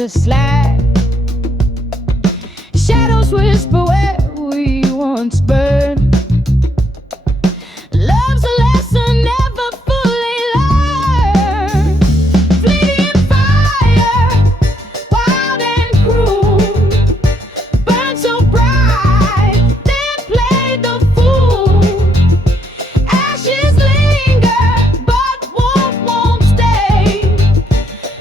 to slide. Shadows whisper where we once burned. Love's a lesson never fully learned. Fleeting fire, wild and cruel, burned so bright, then played the fool. Ashes linger, but warmth won't stay.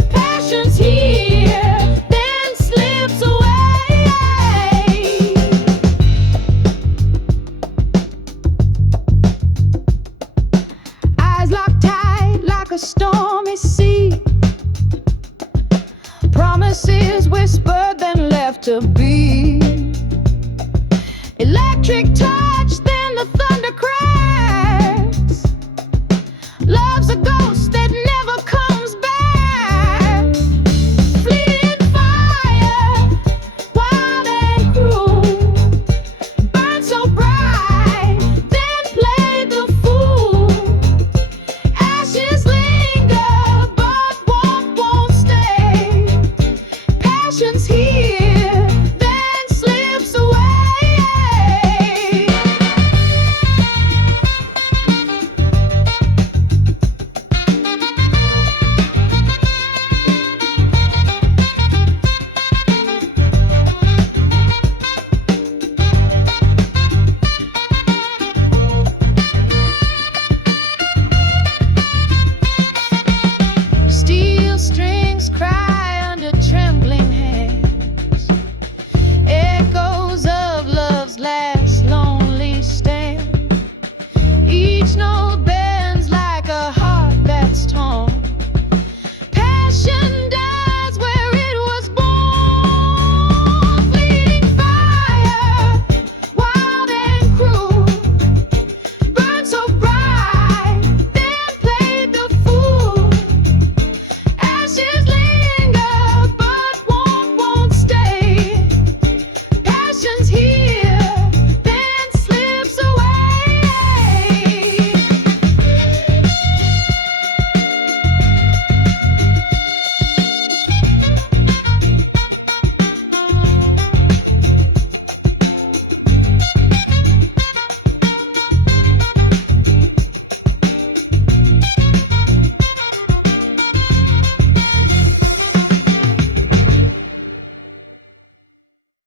Passion's here, then slips away. Eyes locked tight like a stormy sea. Promises whispered, then left to be.